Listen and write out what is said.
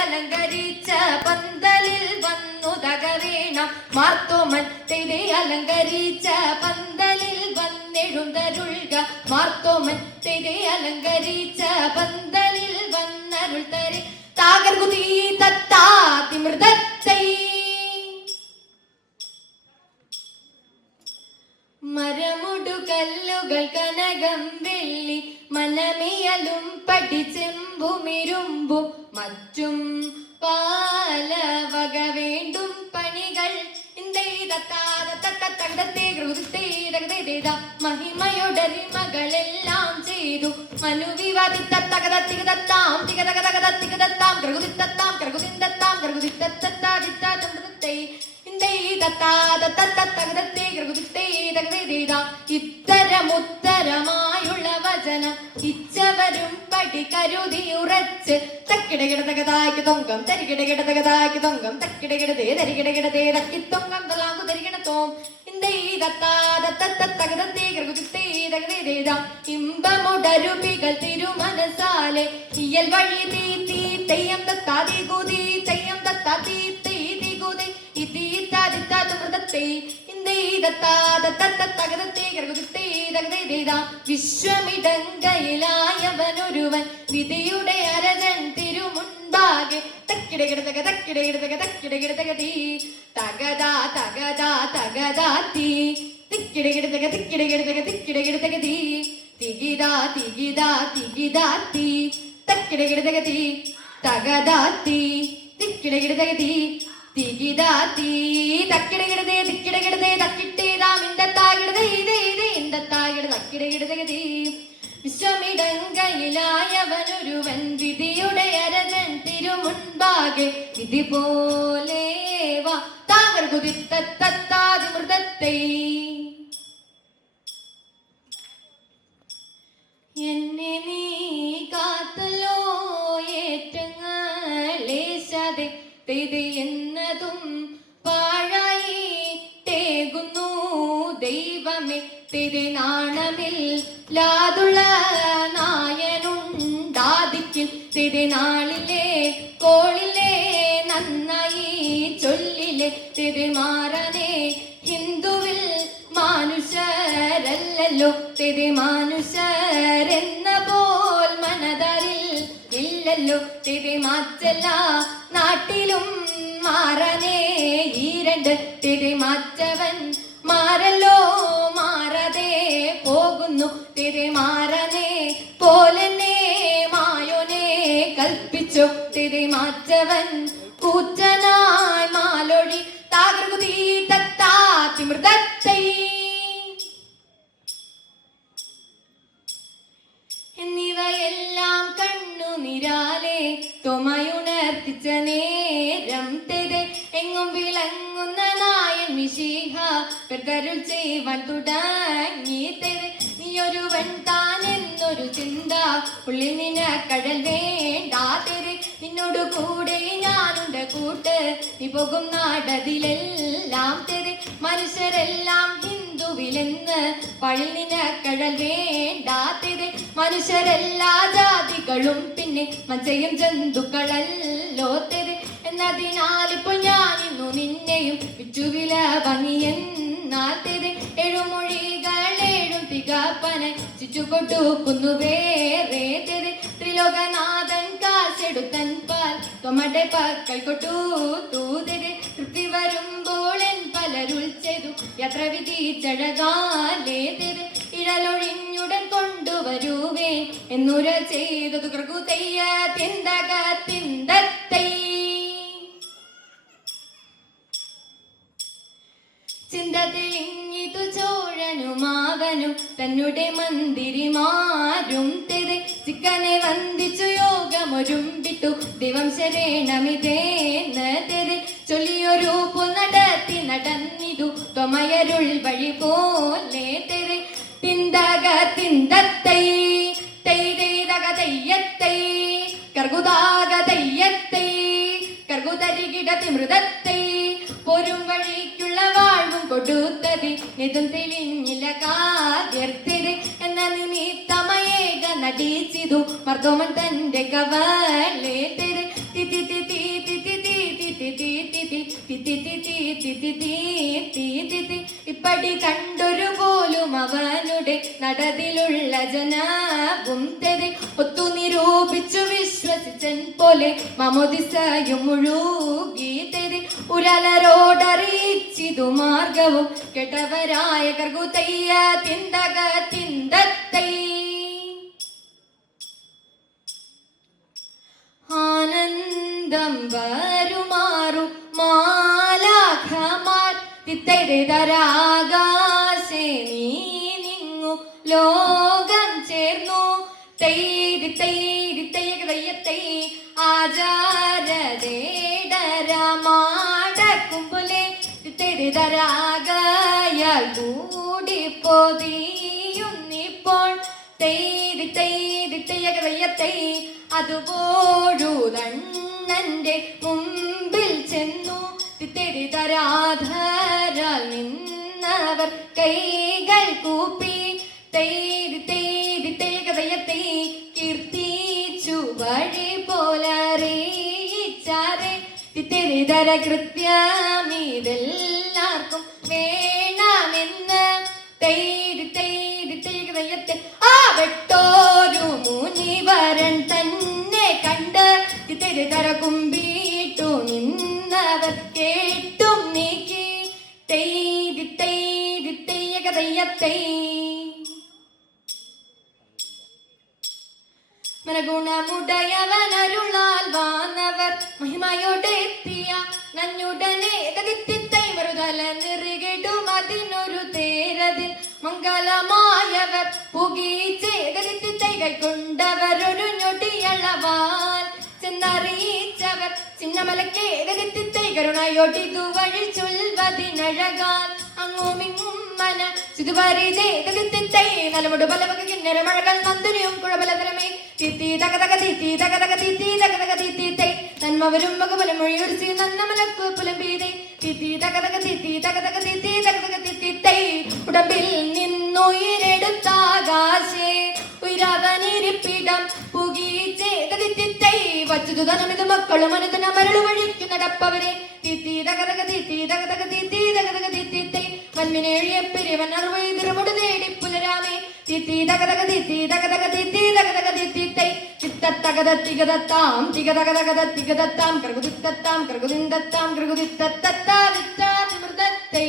അലങ്കരിച്ച പന്തലിൽ വന്നുതകവേണം മാർത്തോമൻ ചെയ്തേ അലങ്കരിച്ച പന്തലിൽ വന്നെഴുന്തരുൾക മാർത്തോമൻ ചെയ്തേ അലങ്കരിച്ച പന്തലിൽ വന്നരുൾ തരെ താകർകുതീ തത്താതിമൃതത്തൈ മരമുടു കല്ലുകൾ കനകം വെള്ളി മനമിയലും പഠിച്ചെമ്പുമിരുമ്പും മറ്റും പാലവക വേണ്ടും പണികൾ മഹിമയോടരിമകളെല്ലാം ചെയ്തു മനുവിവാദിത്തത്തകതത്തികതത്താം തികതകതകതത്തികതത്താം കൃകുതിത്തത്താം കൃകുതിന്തത്താം കൃകുതിത്തത്താദിത്തേ ഇത്തരമുത്തരമായുള്ള വചനം ഇച്ചവരും പടി കരുതി ഉറച്ച് തക്കിടകിടതകതായ്ക്ക് തൊങ്കം തരികിടകിടതകതായ്ക്ക് തൊങ്കം തക്കിടകിടതേ തരികിടകിടതേ തക്കിത്തൊങ്കം തലാങ്കു തരികിടത്തോം ഇമ്പമുടരുപികൾ തിരുമനസാലെ ഇയൽ വഴി തീ തെയ്യം തത്താതി കുതി തെയ്യം തത്താതി വിശ്വമിടങ്കയിലായവനൊരുവൻ വിധിയുടെ അരജൻ തിരുമുൻപാകെ തക്കിടകിടതക തക്കിടകിടതക തക്കിടകിടതകതീ തകതാ തകതാ തകതാത്തി തിക്കിടകിടതക തിക്കിടകിടതക തിക്കിടകിടതകതീ തികിതാ തികിതാ തികിതാത്തി തക്കിടകിടതകതീ തകതാത്തി തിക്കിടകിടതകതീ തികിതാത്തി തക്കിടകിടതേ തിക്കിടകിടതേ തക്കിട്ടേതാം ഇന്തത്താകിടതേ ഇതേ ഇതേ ഇന്തത്താകിട തക്കിടകിടതകതീ വിശ്വമിടങ്കയിലായവനൊരുവൻ വിധിയുടെ അരജൻ തിരുമുൻപാകെ വിധി പോലെ വാ താകർകുതിത്തത്താതിമൃതത്തൈ എന്നെ നീ കാത്തല്ലോ ഏറ്റങ്ങളേശാതെ എന്നതും പാഴായി തേകുന്നു ദൈവമേ തിരി നാണമിൽ ലാതുള്ള നായനുണ്ടാദിക്കും തിരി നാളിലെ കോളിലെ നന്നായി ചൊല്ലിലെ തിരുമാറനെ ഹിന്ദുവിൽ മാനുഷരല്ലല്ലോ തിരുമാനുഷരെന്ന പോൽ മനതറിൽ ഇല്ലല്ലോ തിരുമാറ്റല്ല നാട്ടിലും മാറനേ ഈ രണ്ട് തിരുമാറ്റവൻ മാറല്ലോ മാറതേ പോകുന്നു തിരുമാറനെ പോലെന്നെ മായോനെ കൽപ്പിച്ചു തിരുമാറ്റവൻ കൂറ്റനായി മാലൊഴി താകൃതി പെരുതരുൾ ചെയ്യുവാൻ തുടങ്ങി തെരെ നീയൊരുവൻ താൻ എന്നൊരു ചിന്ത ഉള്ളിൽ നിനക്കടൽ വേണ്ടാ തെരെ നിന്നോട് കൂടെ ഞാനുണ്ട് കൂട്ട് നീ പോകും നാടതിലെല്ലാം തെരെ മനുഷ്യരെല്ലാം ഹിന്ദുവിലെന്ന് പഴൽ നിനക്കടൽ വേണ്ടാ തെരെ മനുഷ്യരെല്ലാ ജാതികളും പിന്നെ മഞ്ചയും ജന്തുക്കളല്ലോ തെരെ എന്നതിനാൽ ഇപ്പോൾ ഞാൻ ഇന്നു നിന്നെയും വിറ്റുവില ഭംഗിയെന്നാൽ തെരെ എഴുമൊഴികളേഴും തികപ്പന ചുറ്റുകൊടുക്കുന്നു വേറെ തെരെ ത്രിലോകനാഥൻ കാശെടുത്തൻ പാൽ തൊമടെ പക്കൽ കൊട്ടു തൂതെരെ തൃപ്തി വരുമ്പോൾ എൻ പലരുൾ ചെയ്തു യാത്ര വിധിച്ചഴകാലേ തെരെ ഇഴലൊഴിഞ്ഞുടൻ കൊണ്ടുവരുവേ എന്നുര ചെയ്തതു കൃകുതയ്യ തിന്തക തിന്തത്തൈ ചിന്ത തെളിഞ്ഞിതു ചോഴനുമാവനും തന്നെ മന്ദിരിമാരും തെരെ ചിക്കനെ വന്ദിച്ചു യോഗമൊരുമ്പിട്ടു ദിവം ശരണമിതേന്ന് തെരെ ചൊല്ലിയൊരു നടത്തി നടന്നിതു തൊമയരുൾ വഴി പോലെ തെരെ തിന്തക തിന്തത്തൈ തൈ തൈതക തയ്യത്തൈ കർഗുതാക തയ്യത്തൈ കർഗുതരികിട തിമൃതത്തൈ പോരും വഴിക്കുള്ള വാഴ്വും കൊടുത്തതി നിതും തെളിഞ്ഞില്ല കാതിർത്തിരി എന്ന നിമിത്തമയേക നടിച്ചിതു മർദ്ദോമൻ തന്റെ കവലേ തെരെ തിതി തിതി തിതി തിതി തിതി തിതി തിതി ഇപ്പടി കണ്ടൊരു പോലും അവനുടെ നടതിലുള്ള ജനവും തെരെ ഒത്തു നിരൂപിച്ചു വിശ്വസിച്ചൻ പോലെ മമോദിസയും മുഴുകി തെരെ ഉരലരോടറിയിച്ചിതു മാർഗവും കെട്ടവരായ കർഗുതയ്യ തിന്തക തിന്തത്തൈ ആനന്ദം വരുമാറു മാലാഖമാർ തിത്തൈതരാകാശേ നീ നിങ്ങു ലോകം ചേർന്നു തൈരി തൈരി തയ്യക തയ്യത്തൈ ആചാരമാടക്കുമ്പോലെ തിത്തൈതരാകയാൽ കൂടി പോതിയുന്നിപ്പോൾ തൈരി തൈരി തയ്യക തയ്യത്തൈ അതുപോഴുതണ്ണന്റെ മുമ്പിൽ ചെന്നു തിത്തരിതരാധരാൽ നിന്നവർ കൈകൾ കൂപ്പി തൈരി തൈരി തയ്യക തയ്യത്തൈ കീർത്തിച്ചു വഴി പോലറിയിച്ചാരെ തിത്തരിതര കൃത്യമിതെല്ലാവർക്കും വേണമെന്ന് തൈരി തൈരി തയ്യക തയ്യത്തൈ ആ വെട്ടോരു മുനിവരൻ തന്നെ കണ്ട് തിത്തരിതര കുമ്പിട്ടു നിന്നവർ കേട്ടും നീക്കി തൈരി തൈരി തയ്യക തയ്യത്തൈ മനഗുണമുടയവനരുളാൽ വാനവർ മഹിമയോടെത്തിയ നന്നുടനെ ഗതിത്തിത്തൈ മറുതല നിറികിടും അതിനൊരു തേരതിൽ മംഗളമായവർ പുകീച്ചേ ഗതിത്തിത്തൈ കൈക്കൊണ്ടവരൊരു ഞൊടിയളവാൽ ചെന്നറിയിച്ചവർ ചിന്നമലക്കേ ഗതിത്തിത്തൈ കരുണയോട്ടിതു വഴി ചൊൽവതിനഴകാൽ അങ്ങുമിങ്ങും മന ചിതുപരിതേ ഗതിത്തിത്തൈ നലമുടു പലവക കിന്നര മഴകൾ നന്ദനിയും കുഴബലതരമേ തിത്തി തക തക തിത്തി തക തക തിത്തി തക തക തിത്തി തൈ നന്മവരും മകബലം മൊഴിയുടിച്ച് നന്നമലക്കു പുലമ്പീതേ തിത്തി തക തക തിത്തി തക തക തിത്തി തക തക തിത്തി തൈ ഉടമ്പിൽ നിന്നുയിരെടുത്താകാശേ ഉയരവനിരിപ്പിടം പുകീച്ചേ ഗതിത്തി തൈ വച്ചുതു ധനമിത് മക്കളും അനുതന മരളു വഴിക്കു നടപ്പവരെ തിത്തി തക തക തിത്തി തക തക തിത്തി തക തക തിത്തി തൈ വന്മിനേഴിയ പെരുവൻ അറുവൈതിരുമുട് നേടി പുലരാമേ തിത്തി തക തക തിത്തി തക തക തിത്തി തക തക തിത്തി തൈ ചിത്തത്തകത തികതത്താം തികതകതകത തികതത്താം കർഗുദിത്തത്താം കർഗുദിന്തത്താം കർഗുദിത്തത്തത്താ വിത്താ തിമൃതത്തൈ